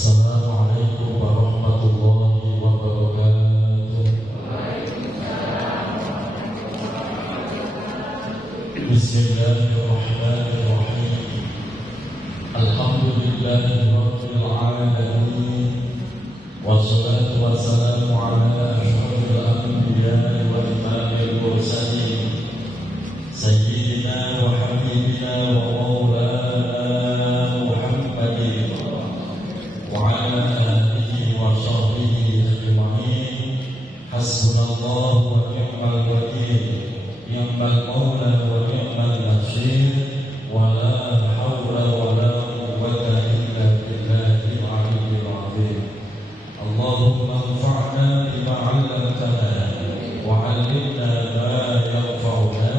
Assalamualaikum warahmatullahi wabarakatuh. Bismillahirrahmanirrahim. Alhamdulillahi rabbil alamin. Wassalatu wassalamu ala asyrafil anbiya'i wa imamil mursalin sayyidina wa habibina wa maulana Muhammadin wa ala alihi wa sahbihi ajma'in. Hasbunallahu wa ni'mal wakil, ni'mal maula wa ni'mal nasir, wa la hawla wa la quwwata illa billahil aliyyil azim. Allahumma anfa'na bima 'allamtana wa 'allimna ma yanfa'una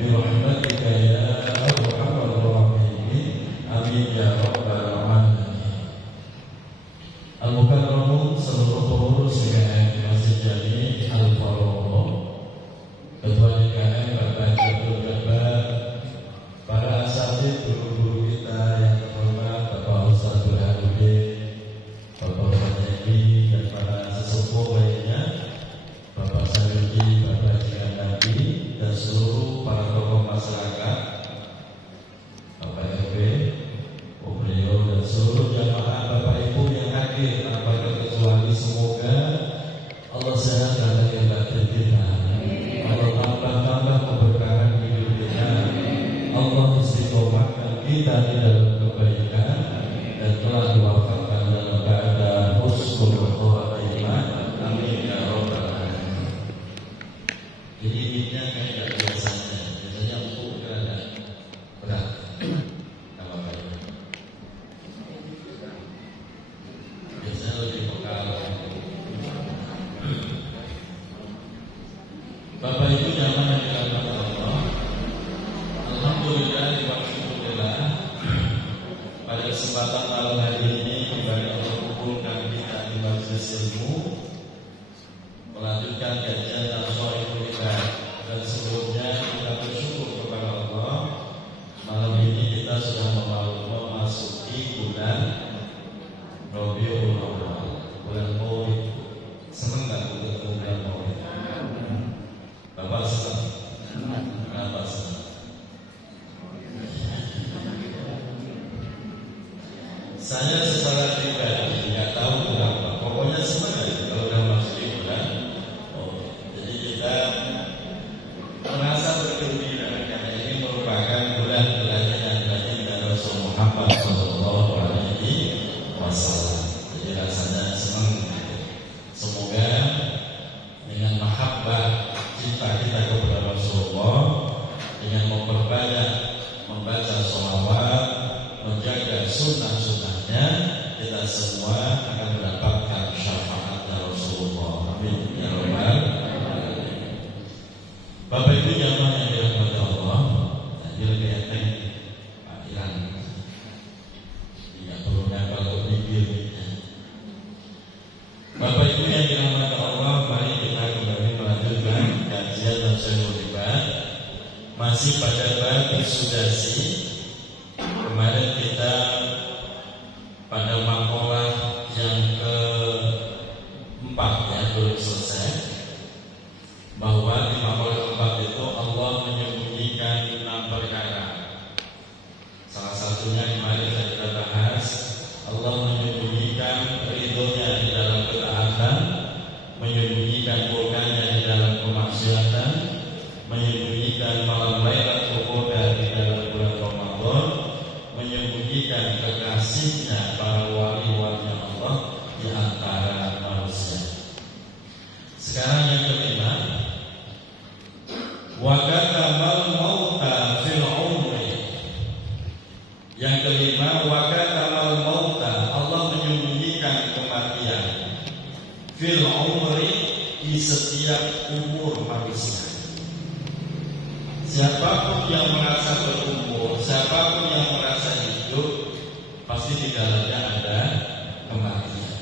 bi rahmatika ya arhamar rahimin. Amin ya rabbal alamin. Al-Mukarramun seluruh pengurus DKM Masjid Jami Al-Farouk, Ketua DKM Bapak Abdul Jabbar, para asatidz guru-guru kita yang terhormat Bapak Ustaz Burhanuddin, Bapak Fadli, dan para sesepuh lainnya, Bapak Sayyidi, Bapak Jikan Nabi, dan seluruh para tokoh masyarakat, Bapak RW, beliau dan seluruh jamaah Bapak Ibu yang hadir tanpa terkecuali. Semoga Allah sehatkan lahir batin kita, Allah tambah keberkahan hidup kita, Allah istiqomahkan kita di dalam kebaikan, dan telah diwafatkan dalam keadaan husnul khotimah. Amin ya rabbal alamin. Jadi ini kayak tidak biasanya, biasanya empuk kerana berat. Biasanya lebih bekal. Bapak Ibu jamaah yang dirahmati Allah, alhamdulillah wa syukurillah, pada kesempatan malam hari ini kembali Allah kumpulkan kita di majelis ilmu, melanjutkan kajian Tasawwuful Ibadah. Dan sebelumnya kita bersyukur kepada Allah, malam ini kita sudah memasuki bulan Rabiul Awwal, bulan Maulid. Senang nggak untuk bulan Maulid? Bapak senang? Kenapa senang? Saya secara pribadi nggak tahu kenapa, pokoknya senang aja kalau udah masuk di bulan Maulid. Jadi kita merasa bergembira karena ini merupakan bulan kelahiran baginda Rasul Muhammad Sallallahu Alaihi Wasallam. Jadi rasanya senang. Semoga dengan mahabbah cinta kita kepada Rasulullah, dengan memperbanyak membaca sholawat, menjaga sunnah-sunnahnya, kita semua akan mendapatkan syafaatnya Rasulullah. Amin ya rabbal alamin. Bapak Ibu jamaah yang dirahmati Allah, hadir ke enteng Pak Iran. Tidak perlu nempel ke bibir. Bapak Ibu yang dirahmati Allah, mari kita kembali melanjutkan kajian Tasawwuful Ibadah. Masih pada bab sudasi. Kemarin kita pada makalah yang keempat ya, belum selesai, bahwa di makalah keempat itu Allah menyembunyikan 6 perkara. Salah satunya kemarin kita bahas, Allah menyembunyikan ridhonya di dalam ketaatan, menyembunyikan murkanya di dalam kemaksiatan, menyembunyikan malam Lailatul Qadar di dalam bulan Ramadan, menyembunyikan kekasihnya para wali-wali Allah di antara manusia. Sekarang yang kelima, wa katamal mauta fil umri. Yang kelima, wa katamal mauta, Allah menyembunyikan kematian fil umri, di setiap umur manusia. Siapapun yang merasa berumur, siapapun yang merasa hidup, pasti di dalamnya ada kematian.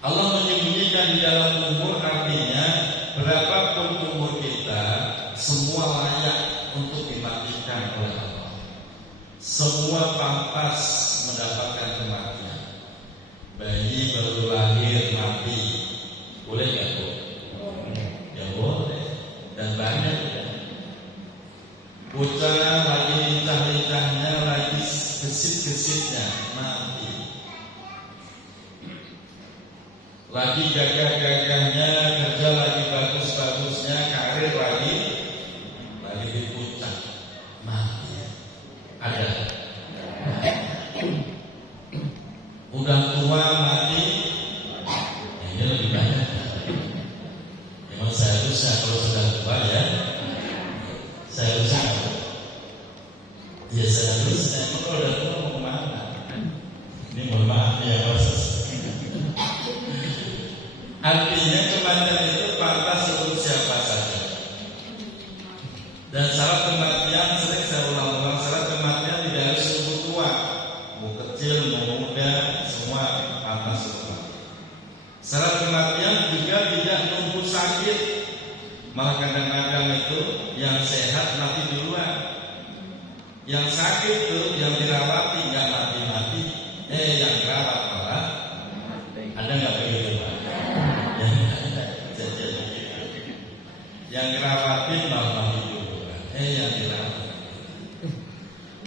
Allah menyembunyikan di dalam umur, artinya berapapun umur kita, semua layak untuk dimatikan oleh Allah. Semua pantas mendapatkan kematian. bayi baru lahir mati, boleh nggak Bu? Ya boleh, dan banyak ya. Bocah lagi lincah-lincahnya, lagi gesit-gesitnya mati, lagi gagah-gagahnya, kerja lagi bagus-bagusnya, karir lagi di puncak, mati. Ada. Udah tua mati, ini lebih banyak. Memang seharusnya kalau sudah tua ya, seharusnya ya seharusnya. Emang kalau udah tua mau kemana? Ini mohon maaf ya Mas. Artinya kematian itu pantas untuk siapa saja. Dan syarat kematian, sering saya ulang-ulang, syarat kematian tidak harus umur tua, mau kecil, mau muda, semua pantas untuk mati. Syarat kematian juga tidak nunggu sakit. Malah kadang-kadang itu yang sehat mati duluan, yang sakit tuh yang dirawati nggak mati-mati, yang dirawat malah ada nggak begitu Pak? Yang dirawatin malah mati duluan, yang dirawat.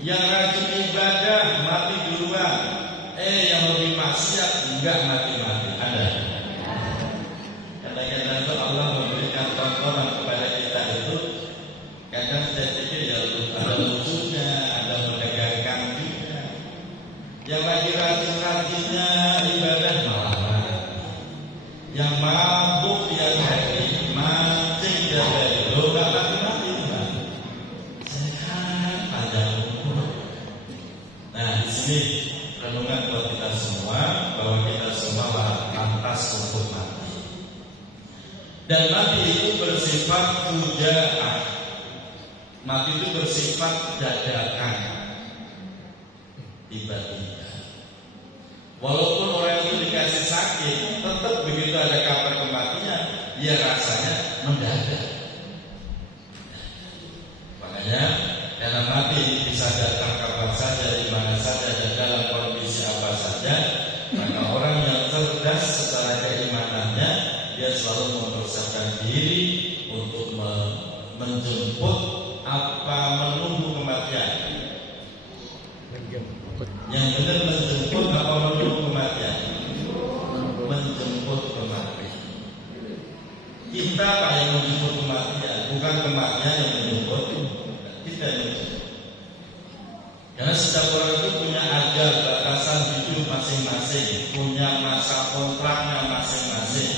Yang rajin ibadah mati duluan, yang lebih maksiat enggak mati-mati. Ada. Kadang-kadang itu Allah memberikan tontonan kepada kita itu. Kadang saya pikir ya ada lucunya, ada menegangkan juga. Yang lagi rajin-rajinnya ibadah malah mati. Yang mabuk tiap hari, mancing tiap hari, lo gak mati-mati Pak. Sehat, panjang umur. Nah di sini renungan buat kita semua bahwa kita semua pantas untuk mati. Dan mati itu bersifat fujaah. Mati itu bersifat dadakan, tiba-tiba. Walaupun orang itu dikasih sakit, tetap begitu ada kabar kematian, dia rasanya mendadak. Makanya karena mati bisa datang kapan saja, di mana saja, dan dalam kondisi apa saja, maka orang yang cerdas secara keimanannya, dia selalu mempersiapkan diri untuk menjemput apa menunggu kematian. Yang benar menjemput apa menunggu kematian? Menjemput kematian. Kita Pak yang menjemput kematian, bukan kematian yang menjemput kita yang menjemput. Karena setiap orang itu punya ajal, batasan hidup masing-masing, punya masa kontraknya masing-masing.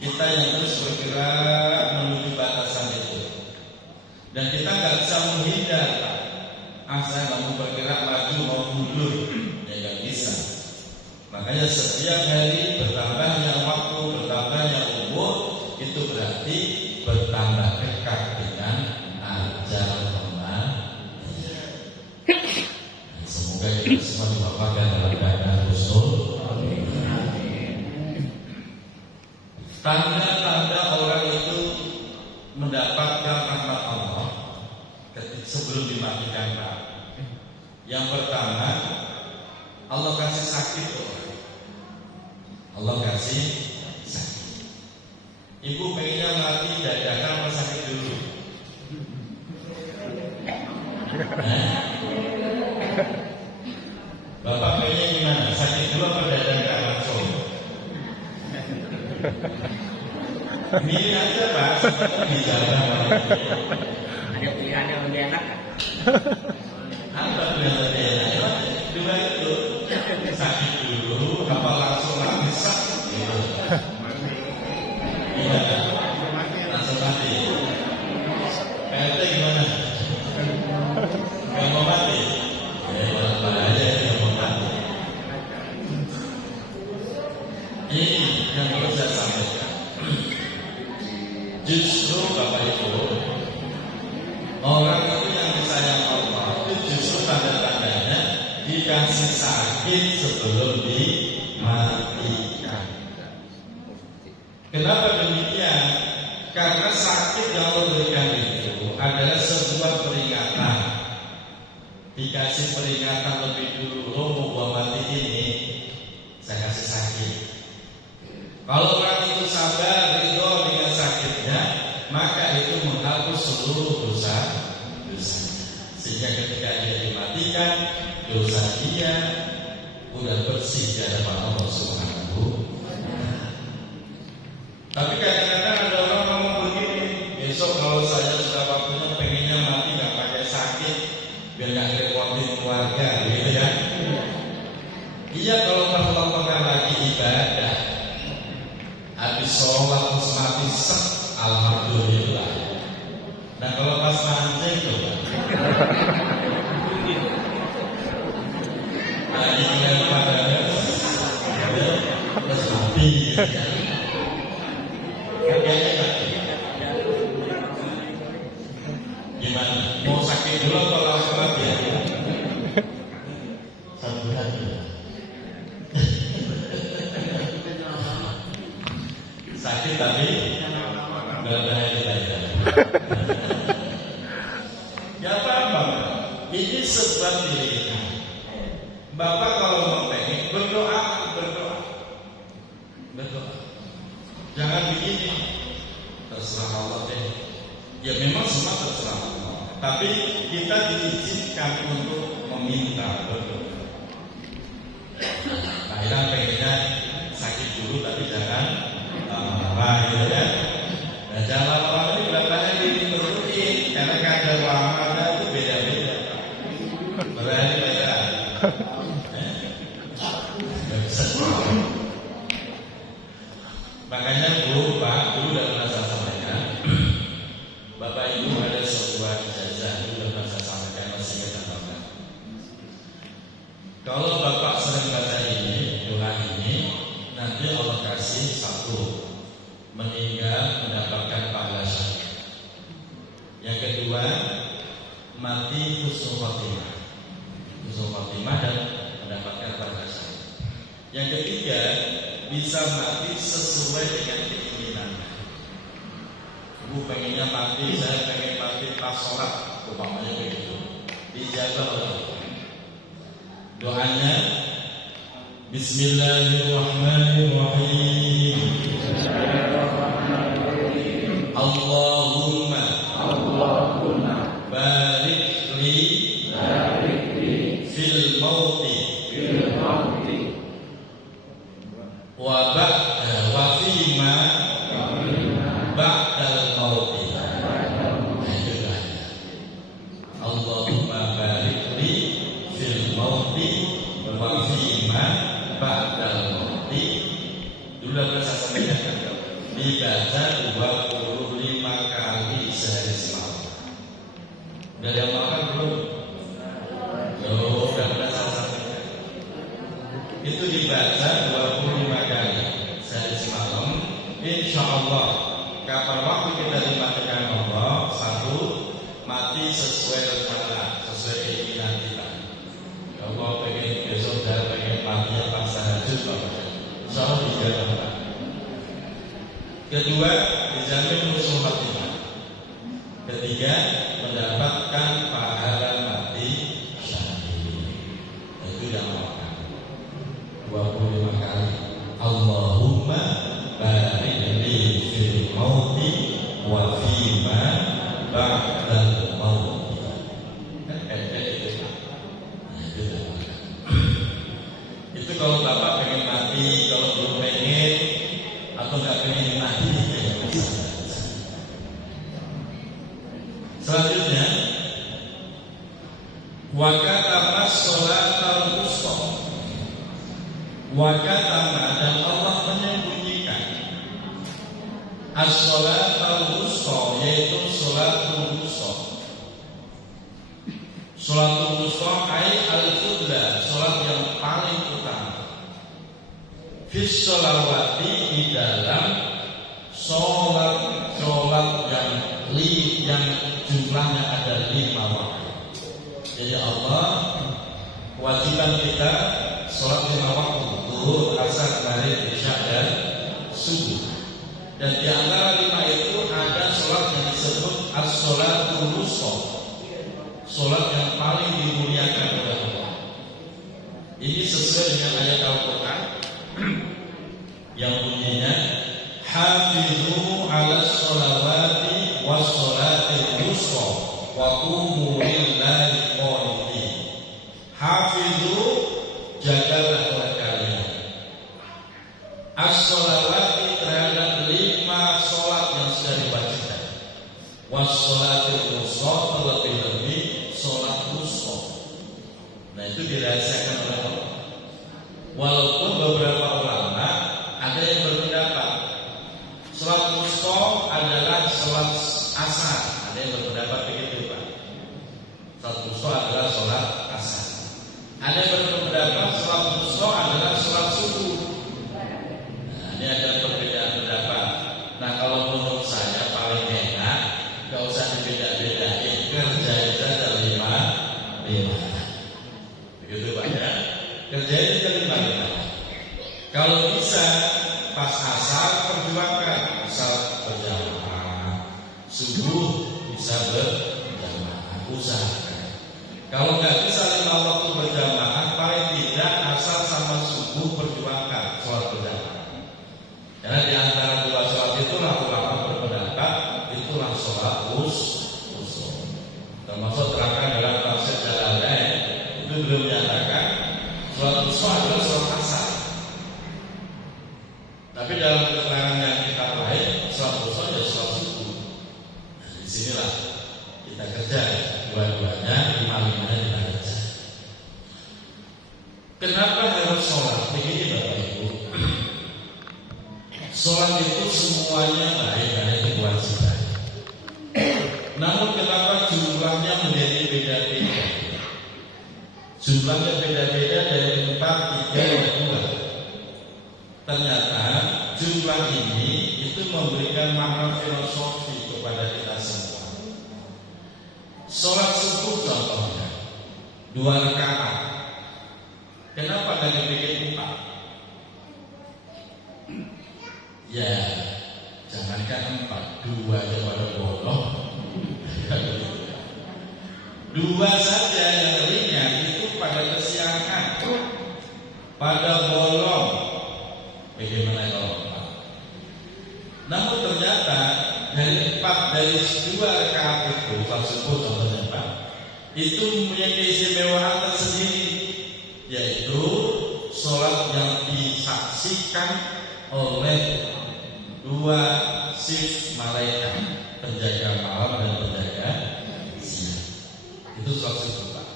Kita yang terus bergerak menuju batasan itu. Dan kita nggak bisa menghindar. Saya nggak mau bergerak maju mau mundur, ya nggak bisa. Makanya setiap hari bertambahnya waktu, bertambahnya umur, itu berarti bertambah dekat dengan ajal kematian. Semoga kita semua diwafatkan dalam keadaan husnul. Tanda-tanda orang itu mendapatkan rahmat Allah sebelum dimatikan Pak. Yang pertama, Allah kasih sakit orang. Allah kasih sakit. Ibu pengennya mati dadakan apa sakit dulu? Bapak pengennya gimana? Sakit dulu apa dadakan langsung? Milih aja Pak, sebenarnya bisa. Ada pilihan yang lebih enak kan? Apa pilihan lebih enak? Dua itu, sakit dulu, apa langsung bisa? Iya, langsung mati. PLT gimana? Gak mau mati? Ya, malah aja yang mau mati. Ini yang perlu saya sampaikan. Justru Bapak Ibu, orang itu yang disayang Allah itu justru tanda-tandanya dikasih sakit sebelum dimatikan. Kenapa demikian? Karena sakit yang Allah berikan itu adalah sebuah peringatan. Dikasih peringatan lebih dulu, lo mau gua mati ini, saya kasih sakit. Kalau orang itu sabar, ridho dengan sakitnya, maka itu menghapus seluruh dosa. Sehingga ketika dia dimatikan, dosa dia udah bersih di hadapan Allah Subhanahu. Tapi kadang-kadang ada orang ngomong begini, besok kalau saya sudah waktunya pengennya mati nggak pakai sakit, biar nggak repotin keluarga, gitu ya. Iya, kalau perlakukan lagi ibadah, habis sholat terus mati sek, alhamdulillah. Nah kalau pas mancing tuh, lagi dengan padanya, terus mati. Gimana? Mau sakit dulu atau langsung mati ya? Satu hari. Sakit tapi nggak bahaya ya. Ya apa? Ini sebab diri. Bapak kalau mau pengen berdoa. Jangan begini. Terserah Allah deh. Ya memang semua terserah Allah. Tapi kita diizinkan untuk meminta berdoa. Akhirnya pengennya sakit dulu tapi jangan lama gitu ya. Nah jangan lama-lama ini berapa hari diturutin karena kadar lamanya itu beda-beda. Berarti beda. Makanya Bu, Pak, dulu udah pernah saya sampaikan, Bapak Ibu ada sebuah ijazah dulu udah pernah saya sampaikan, masih ingat Bapak. Kalau Bapak sering baca ini, doa ini, nanti Allah kasih satu, meninggal mendapatkan pahala syahid. Yang kedua, mati husnul khotimah dan mendapatkan pahala syahid. Yang ketiga, bisa mati sesuai dengan keinginannya. Bu pengennya mati, saya pengen mati pas sholat, umpamanya begitu. Dijawab oleh doanya, Bismillahirrahmanirrahim. Allahumma barik li fil mauti wa fima ba'dal mauti. Allahumma barik li fil mauti wa fima ba'dal mauti. Dulu saya sampaikan dibaca 25 kali sehari semalam. Udah ada makan belum? Udah pernah saya sampaikan. Itu dibaca 25 kali sehari semalam. Insya Allah kapan waktu kita dimatikan Allah, satu, mati sesuai rencana, sesuai keinginan kita. Kalau pengen besok dan pengen mati pas tahajud, insya Allah dijaga. Kedua, dijamin husnul khotimah. Ketiga, mendapatkan pahala mati syahid. Itu yang makan 25 kali. Allahumma barik li fil mauti wa fima ba'dal mauti. Itu kalau Bapak pengen mati, kalau belum pengen atau nggak pengen mati. Selanjutnya, wakatama sholatal wusta. Wakatama, dan Allah menyembunyikan as-sholatal wusta, yaitu sholatul wusta. Sholatul wusta ai al-fudla, sholat yang paling utama. Fis sholawati, di dalam sholat yang jumlahnya ada 5 waktu. Jadi Allah kewajiban kita sholat 5 waktu, zuhur, asar, maghrib, isya dan subuh. Dan di antara 5 itu ada sholat yang disebut as-sholatul wusta, sholat yang paling dimuliakan oleh Allah. Ini sesuai dengan ayat Al-Quran, Nah itu dirahasiakan oleh Allah. Walaupun beberapa ulama ada yang berpendapat sholat wusta adalah sholat asar. Ada yang berpendapat begitu Pak. Sholat wusta adalah sholat asar. Ada yang berpendapat sholat wusta adalah sholat subuh. Nah ini ada perbedaan pendapat. Nah kalau menurut saya paling enak gak usah dibeda-bedain, kerjain saja 5. Begitu Pak ya. Kerjain saja 5. Kalau bisa pas asar perjuangkan, misal berjamaah, subuh bisa berjamaah, usahakan. Kalau nggak bisa 5 waktu berjamaah, paling tidak asar sama subuh perjuangkan sholat berjamaah. Karena di antara dua sholat itulah ulama berpendapat itulah sholat usul. Termasuk terangkan dalam tafsir Jalalain itu belum menyatakan sholat usul adalah sholat asar. Tapi dalam keterangan yang kita lain, sholat usul adalah sholat subuh. Nah, disinilah kita kerja dua-duanya, 5-5-nya kita kerja. Kenapa harus sholat? Begini Bapak Ibu, sholat itu semuanya baik-baik kewajiban. Namun kenapa jumlahnya menjadi beda-beda? Jumlahnya beda-beda dari 4, 3, dan 2. Ternyata jumlah ini itu memberikan makna filosofi kepada kita semua. Sholat subuh contohnya 2 rakaat. Kenapa nggak dibikin 4? Ya, jangankan 4, 2 aja pada bolong. 2 saja yang ringan itu pada kesiangan, pada bolong. Bagaimana kalau 4? Namun ternyata dari 2 rakaat itu, sholat subuh contohnya Pak, itu mempunyai keistimewaan tersendiri, yaitu sholat yang disaksikan oleh 2 shift malaikat, penjaga malam dan penjaga siang. Itu sholat subuh Pak.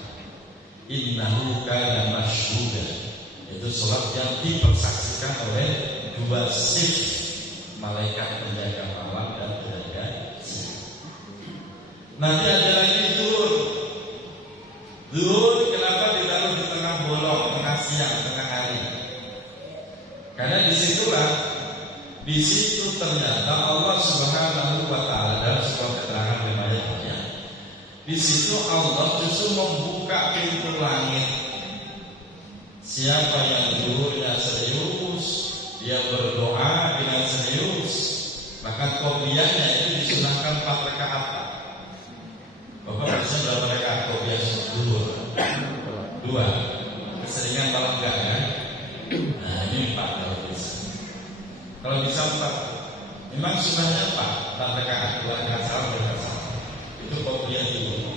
Innahu kana masyhuda. Itu sholat yang dipersaksikan oleh 2 shift malaikat penjaga malam dan penjaga siang. Nanti ada lagi zuhur. Zuhur kenapa ditaruh di tengah bolong, tengah siang, tengah hari? Karena di situ ternyata Allah Subhanahu wa taala dalam sebuah keterangan riwayatnya, di situ Allah justru membuka pintu langit. Siapa yang zuhurnya serius, dia berdoa dengan serius, maka qobliyahnya itu disunahkan 4 rakaat. Bapak bisa berapa rakaat qobliyah zuhur? 2. Keseringan kalau enggak kan? Nah ini 4 kalau bisa. Kalau bisa 4. Memang sunahnya 4 rakaat, 2 rakaat salam, 2 rakaat salam. Itu qobliyah zuhur.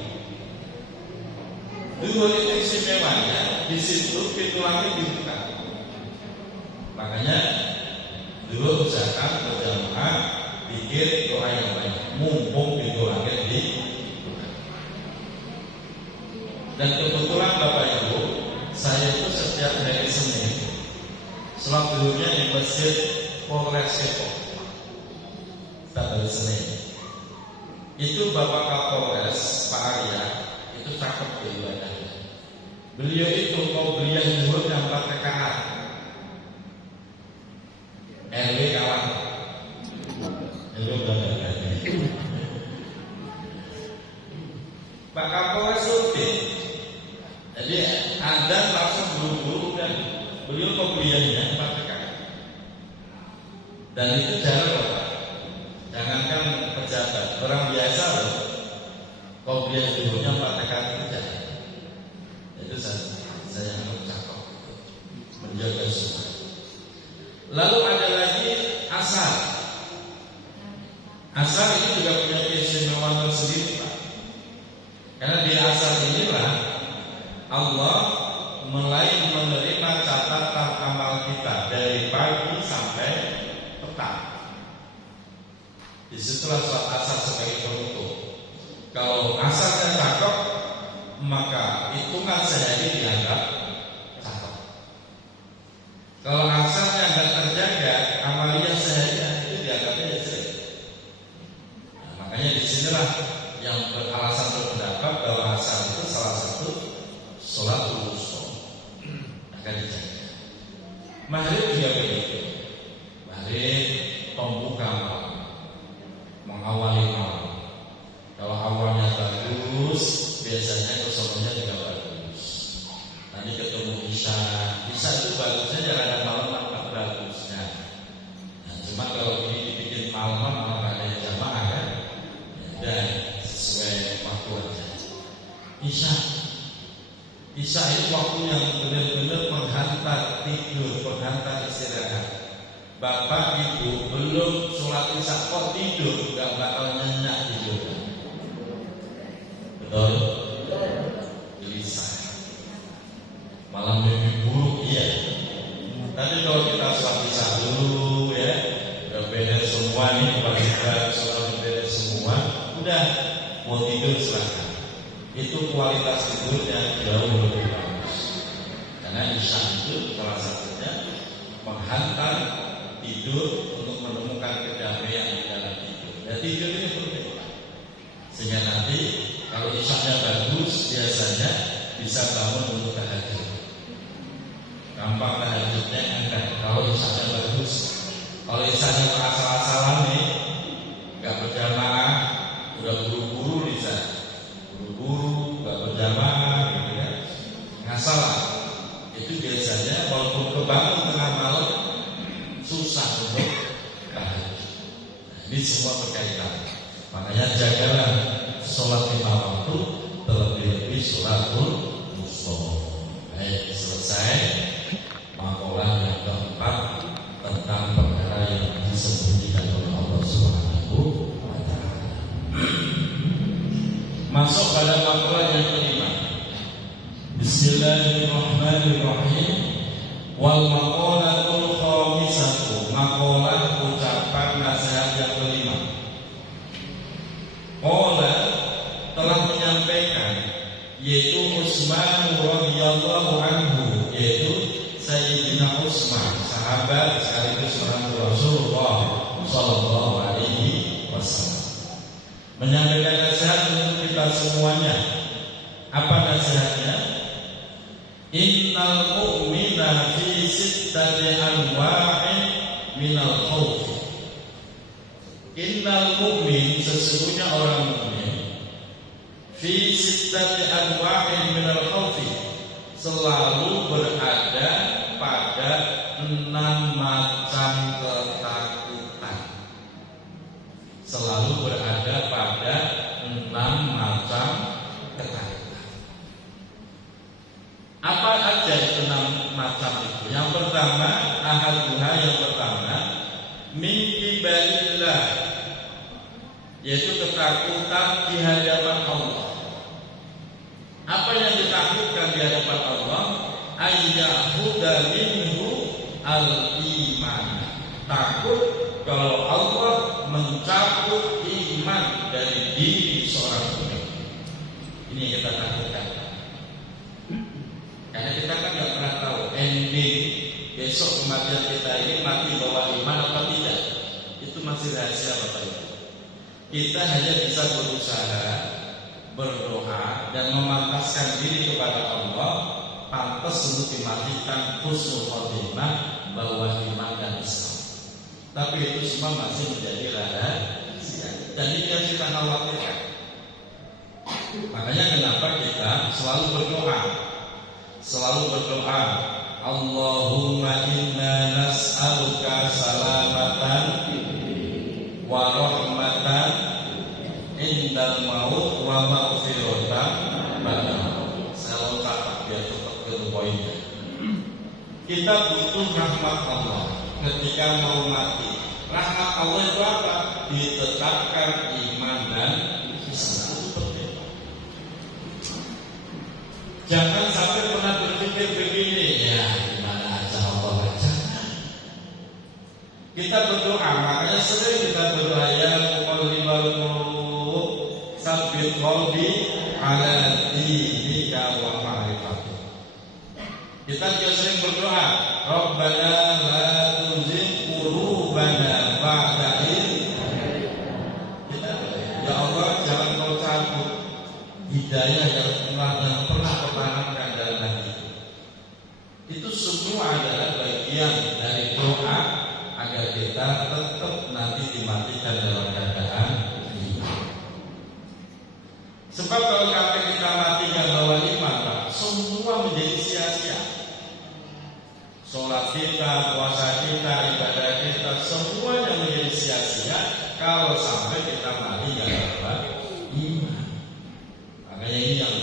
Zuhur itu istimewanya di situ pintu langit dibuka. Makanya zuhur usahakan berjamaah, pikir doa yang banyak, mumpung pintu langit dibuka. Dan kebetulan Bapak Ibu, saya itu setiap hari Senin sholat zuhurnya di Masjid Polres Depok. Setiap hari Senin. Itu Bapak Kapolres Pak Arya itu cakep ibadahnya. Beliau itu qobliyah zuhur yang 4 rakaat. RW kawan. RW berapa? Pak Kapolres rutin. Jadi Anda langsung buru-buru dan beliau qobliyahnya 4 rakaat. Dan itu jarang Pak. Jangankan pejabat, orang biasa loh. Qobliyah zuhurnya 4 rakaat itu jarang. Itu saya mengucapkan menjaga sunnah. Lalu ada lagi asar. Asar ini juga punya keistimewaan tersendiri Pak. Karena di asar inilah Allah mulai menerima catatan amal kita dari pagi sampai petang. Disitulah sholat asar sebagai penutup. Kalau asarnya cakep, maka hitungan sehari dianggap cakep. Kalau asalnya nggak terjaga, amalia sehari itu dianggapnya jelek. Nah, makanya disinilah yang beralasan berpendapat bahwa asal itu salah satu sholat wusta akan dijaga. Maghrib juga begitu. Maghrib pembuka malam, mengawali malam. Kalau awalnya bagus, biasanya kesononya juga bagus. Nanti ketemu Isya itu bagusnya jangan ada malam bagusnya. Nah, cuma kalau ini dibikin malam malah ada yang jamaah kan, dan sesuai waktu aja. Isya itu waktu yang benar-benar menghantar tidur, menghantar istirahat. Bapak ibu belum sholat isya kok tidur, gak bakal nyenyak tidur. Betul? Gelisah. Malam mimpi buruk, iya. Tapi kalau kita sholat isya dulu ya, udah beres semua nih, kita sholat beres semua, udah mau tidur silahkan. Itu kualitas tidurnya jauh lebih bagus. Karena isya itu salah satunya menghantar tidur untuk menemukan kedamaian di dalam tidur. Dan tidur ini penting. Sehingga nanti kalau isyanya bagus, biasanya bisa bangun untuk tahajud. Gampang tahajudnya enggak. Kalau isyanya bagus, kalau isyanya asal-asalan nih, nggak berjamaah, udah buru-buru bisa, buru-buru nggak berjamaah, gitu ya, ngasal. Itu biasanya walaupun kebangun tengah malam susah untuk tahajud. Ini semua berkaitan. Makanya jagalah sholat lima waktu, terlebih-lebih sholatul wusta. Baik, selesai makalah yang keempat tentang perkara yang disembunyikan oleh Allah Subhanahu wa Ta'ala. Masuk pada makalah yang kelima. Bismillahirrahmanirrahim. Wal maqalatul khamisatu, maqalah ucapan nasihat yang kelima. Qala telah menyampaikan, yaitu Utsman radhiyallahu anhu, yaitu Sayyidina Utsman, sahabat sekaligus menantu Rasulullah sallallahu alaihi wasallam, menyampaikan nasihat untuk kita semuanya. Apa nasihatnya? Innal mu'mina fi sittati anwa'in minal khawf. Innal mu'min, sesungguhnya orang mukmin, fi sittati anwa'in minal khawf, selalu berada pada 6 macam ketakutan. Selalu berada pada 6 macam ketakutan. Apa aja itu 6 macam itu? Yang pertama, ahaduha, yang pertama, min kibarillah, yaitu ketakutan di hadapan Allah. Apa yang ditakutkan di hadapan Allah? Ayyahuda minhu al-iman. Takut kalau Allah mencabut iman dari diri seorang mukmin. Ini yang kita takutkan. Karena kita kan nggak pernah tahu ending besok kematian kita ini mati bawa iman apa tidak. Itu masih rahasia Bapak Ibu. Kita hanya bisa berusaha, berdoa dan memantaskan diri kepada Allah, pantas untuk dimatikan husnul khotimah, bawa iman dan Islam. Tapi itu semua masih menjadi rahasia. Dan ini yang kita khawatirkan. Makanya kenapa kita selalu berdoa. Allahumma inna nas'aluka salamatan wa rahmatan indal maut wa maghfiratan ba'da maut. Saya catat biar tetap ke poinnya. Kita butuh rahmat Allah ketika mau mati. Rahmat Allah itu apa? Ditetapkan iman dan Islam. Itu penting. Jangan sampai pernah berpikir begini, ya gimana aja Allah aja. Kita berdoa, makanya sering kita berdoa, ya muqallibal qulub, tsabbit qalbi ala dinik. ilmika wa ma'rifatik. Kita juga sering berdoa, Rabbana la tuzigh qulubana ba'da idh hadaytana. Ya Allah, jangan kau cabut hidayah yang pernah kau tanamkan dalam hati. Itu semua adalah bagian dari doa agar kita tetap nanti dimatikan dalam keadaan iman. Sebab kalau kata kita matikan bawa iman, semua menjadi sia-sia. Sholat kita, puasa kita, ibadah kita, semuanya menjadi sia-sia kalau sampai kita mati gak dapat iman. Makanya ini yang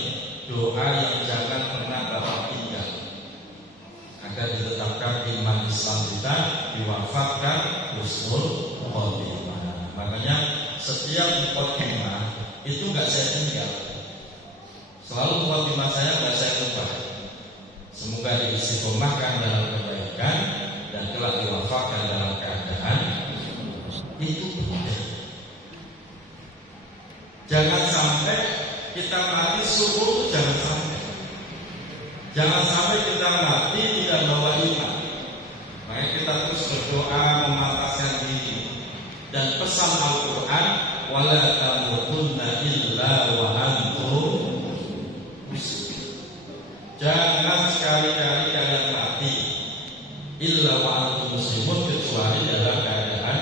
doa yang jangan pernah Bapak tinggal, agar ditetapkan iman Islam kita, diwafatkan husnul khotimah. Makanya setiap khotimah itu nggak saya tinggal, selalu khotimah saya nggak saya ubah. Semoga diistiqomahkan dalam kebaikan dan kelak diwafatkan dalam keadaan itu penting. Jangan sampai kita mati subuh, jangan sampai kita mati tidak bawa iman. Makanya kita terus berdoa memantaskan diri. Dan pesan Al-Quran, wala tamutunna illa wa antum muslimun. Jangan sekali-kali kalian mati illa wa antum muslimun, kecuali dalam keadaan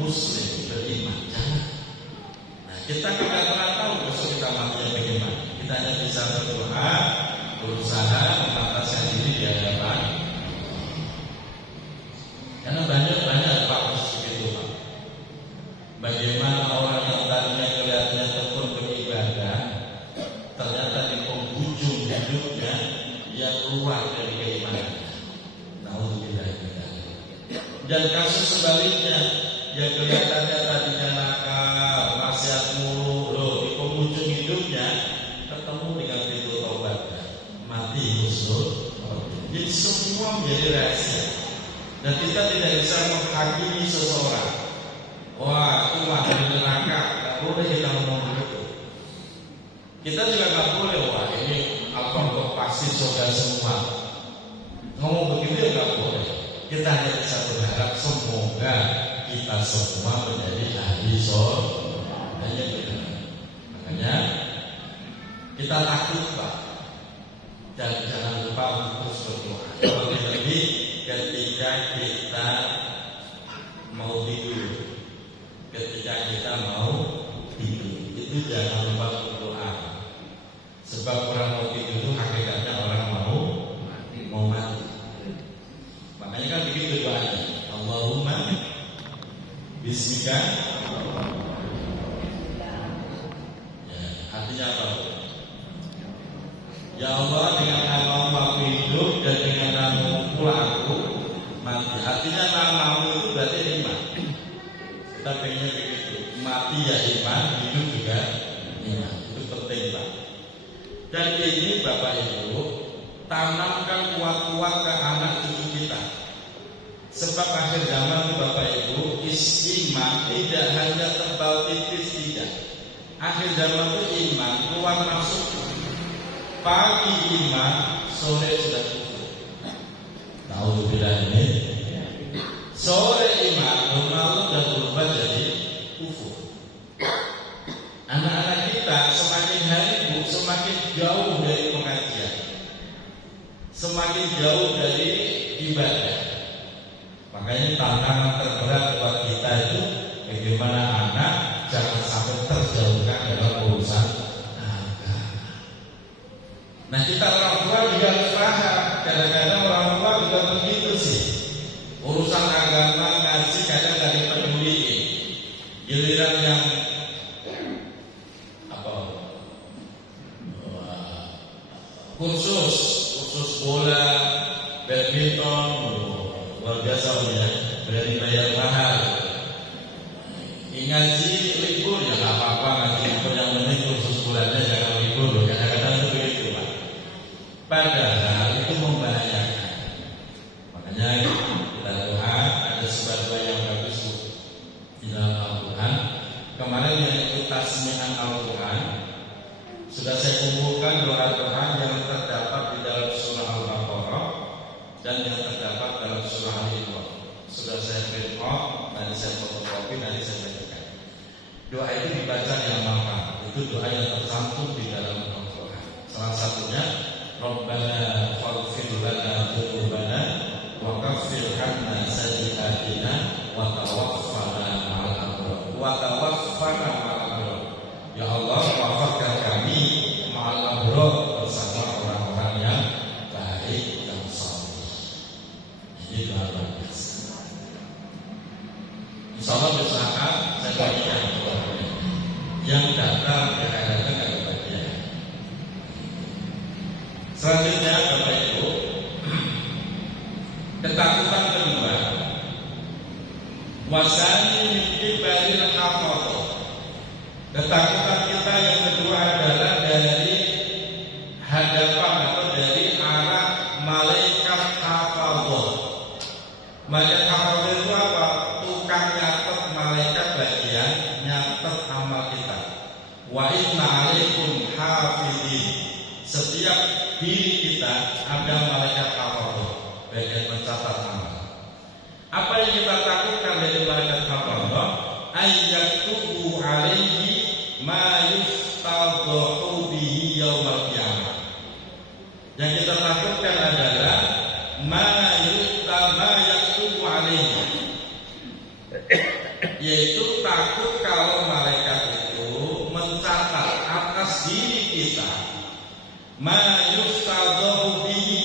muslim, beriman. Jangan. Nah, kita tidak pernah tahu besok kita matinya bagaimana. Kita hanya bisa berdoa, berusaha memantaskan diri di hadapan. Karena banyak Pak begitu Pak. Bagaimana orang yang tadinya kelihatannya tekun beribadah, ternyata di penghujung hidupnya dia keluar dari keimanan. Nauzubillah. Dan kasus sebaliknya, yang kelihatannya tadinya nakal, maksiat mulu, loh di penghujung hidupnya ketemu dengan pintu taubat, mati husnul. Jadi semua menjadi rahasia. Dan kita tidak bisa menghakimi seseorang. Wah, itu mah dari neraka, tak boleh kita ngomong begitu. Kita juga nggak boleh, wah ini Al-Fatihah pasti surga semua. Ngomong begitu ya nggak boleh. Kita hanya bisa berharap semoga kita semua menjadi ahli surga. Hanya begitu. Makanya kita takut Pak, dan jangan lupa untuk terus berdoa. Lebih ketika kita mau tidur, itu jangan lupa berdoa. Sebab orang mau tidur itu hakikatnya orang mau mati. Makanya kan begitu doanya. Allahumma bismika. Ya, artinya apa? Ya Allah, dengan namamu aku hidup dan dengan namamu pula aku mati. Artinya namamu itu berarti iman. Kita pengennya begitu. Mati ya iman, hidup juga iman. Itu penting Pak. Dan ini Bapak Ibu, tanamkan kuat-kuat ke anak cucu kita. Sebab akhir zaman itu Bapak Ibu, iman tidak hanya tebal tipis, tidak. Akhir zaman itu iman keluar masuk. Pagi iman, sore sudah kufur. Nauzubillah ini. Sore iman, malam dan berubah jadi kufur. Anak-anak kita semakin hari semakin jauh dari pengajian, semakin jauh dari ibadah. Makanya tantangan terberat buat kita itu bagaimana anak jangan sampai terjauhkan dalam urusan agama. Nah kita orang tua juga harus paham. Kadang-kadang orang tua juga begitu sih. Urusan agama ngaji kadang gak dipeduliin. Giliran yang kursus bola, badminton, luar biasa ya, berani bayar mahal. Ngaji libur ya nggak apa-apa, ngaji libur yang penting kursus bolanya jangan libur. Kadang-kadang itu begitu Pak. Padahal itu membahayakan. Makanya kita doa ada sebuah doa yang bagus di dalam Al-Quran. Kemarin yang ikut tasmihan Al-Quran sudah saya kumpulkan doa-doa yang Doa itu dibaca diamalkan. Itu doa yang tercantum di dalam Al-Quran. Salah satunya Rabbana faghfir lana dzunubana wa kaffir 'anna sayyi'atina wa tawaffana ma'al abrar. Ya Allah, wafatkan kami ma'al abrar, bersama orang-orang yang baik dan saleh. Ini doa biasa. Insyaallah besok saya bagikan yang datang ke akhiratnya nggak kebagian. Selanjutnya Bapak Ibu, ketakutan kedua, wasani mimpi baril hafadh. Ketakutan kita yang kedua adalah dari hadapan atau dari arah malaikat hafadh. Malaikat hafadh itu apa? Tukang nyatet malaikat bagian nyatet amal kita. Wa inna 'alaikum hafidhin. Setiap diri kita ada malaikat hafadh bagian mencatat amal. Apa yang kita takutkan dari malaikat hafadh? Ayyatubu 'alaihi ma yuftadhu bihi yaumal qiyamah. Yang kita takutkan adalah ma yaktubu alaihi, yaitu takut kalau malaikat itu mencatat atas diri kita ma yuftadhu bihi,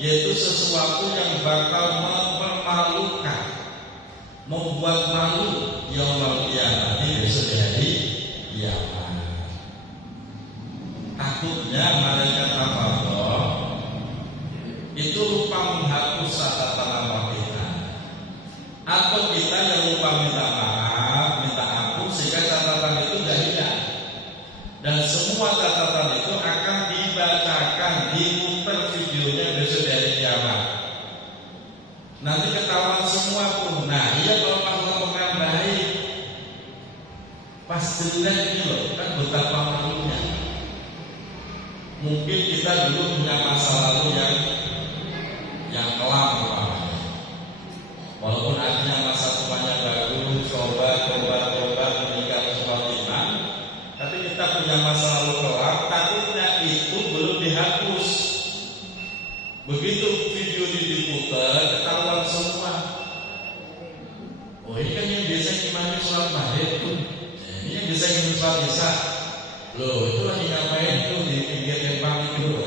yaitu sesuatu yang bakal memalukan, membuat malu yaumul qiyamah, ini besok hari kiamat. Takutnya malaikat hafadh itu lupa menghapus catatan amal kita, atau kita yang lupa minta maaf, minta ampun, sehingga catatan itu tidak hilang. Dan semua catatan itu akan dibacakan, diputar videonya besok dari kiamat. Nanti ketahuan semua pun. Nah, iya kalau pas ngomongkan baik, pas jelek ini loh, kan betapa malunya. Mungkin kita dulu punya masa lalu yang kelam, walaupun akhirnya masa tuanya bagus, coba meninggal semua kita, tapi kita punya masa lalu kelam. Takutnya itu belum dihapus. Begitu video ini diputar, ketahuan semua. Oh, ini kan yang biasa imamnya sholat maghrib tuh. Ini yang biasa imam sholat isya. Loh, itu lagi ngapain tuh di pinggir tempang itu?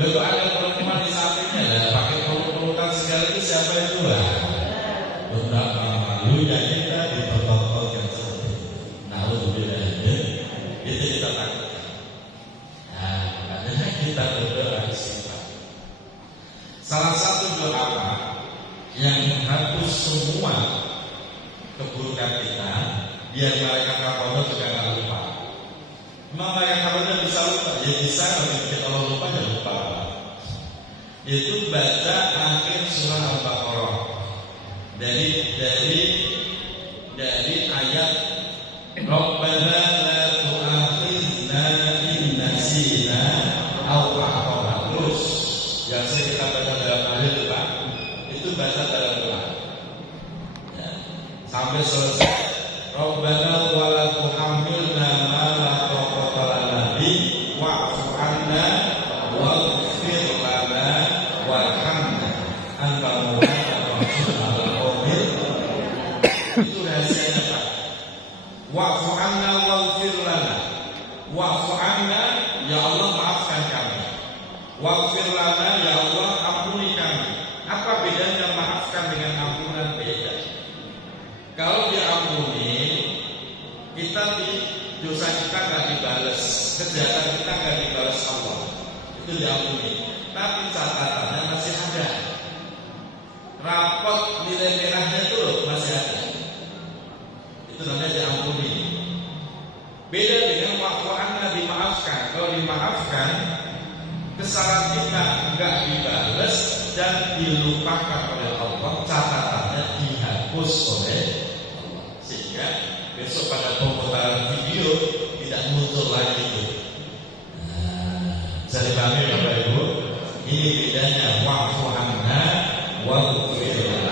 Lalu ada perempuan di sampingnya lah, pakai peluk-pelukan segala itu siapa itu lah? Betapa malunya kita dipertontonkan seperti itu. Alhamdulillah, itu kita takutkan. Nah, makanya kita berdoa istighfar. Salah satu doa yang menghapus semua keburukan kita, biar malaikat hafadh juga nggak lupa. Memang malaikat hafadh bisa lupa, ya bisa kalau lupa ya lupa. Itu baca akhir surah Al-Baqarah dari ayat Rabbana la tu'akhidna in nasina aw akhtana. Terus yang sering kita baca dalam ayat itu Pak, itu baca dalam doa ya, sampai selesai. Rabbana wa la tuhammilna ma la taqata lana bihi wa'fu 'anna waghfir lana warhamna anta maulana wansurna 'alal qaumil. Itu rahasianya Pak. Wa'fu 'anna waghfir lana. Wa'fu 'anna, ya Allah maafkan kami. Waghfir lana, ya Allah ampuni kami. Apa bedanya maafkan dengan ampunan? Beda. Kalau diampuni, dosa kita nggak dibalas, kejahatan kita nggak dibalas Allah, itu diampuni. Tapi catatannya masih ada, rapot nilai merahnya itu masih ada. Itu namanya diampuni. Beda dengan wa'fu anna, dimaafkan. Kalau dimaafkan, kesalahan kita nggak dibalas dan dilupakan oleh Allah, catatannya dihapus oleh Allah, sehingga besok pada pemutaran video tidak muncul lagi itu. Bisa dipahami Bapak Ibu? Ini bedanya wa'fu anna wa ghfir lana.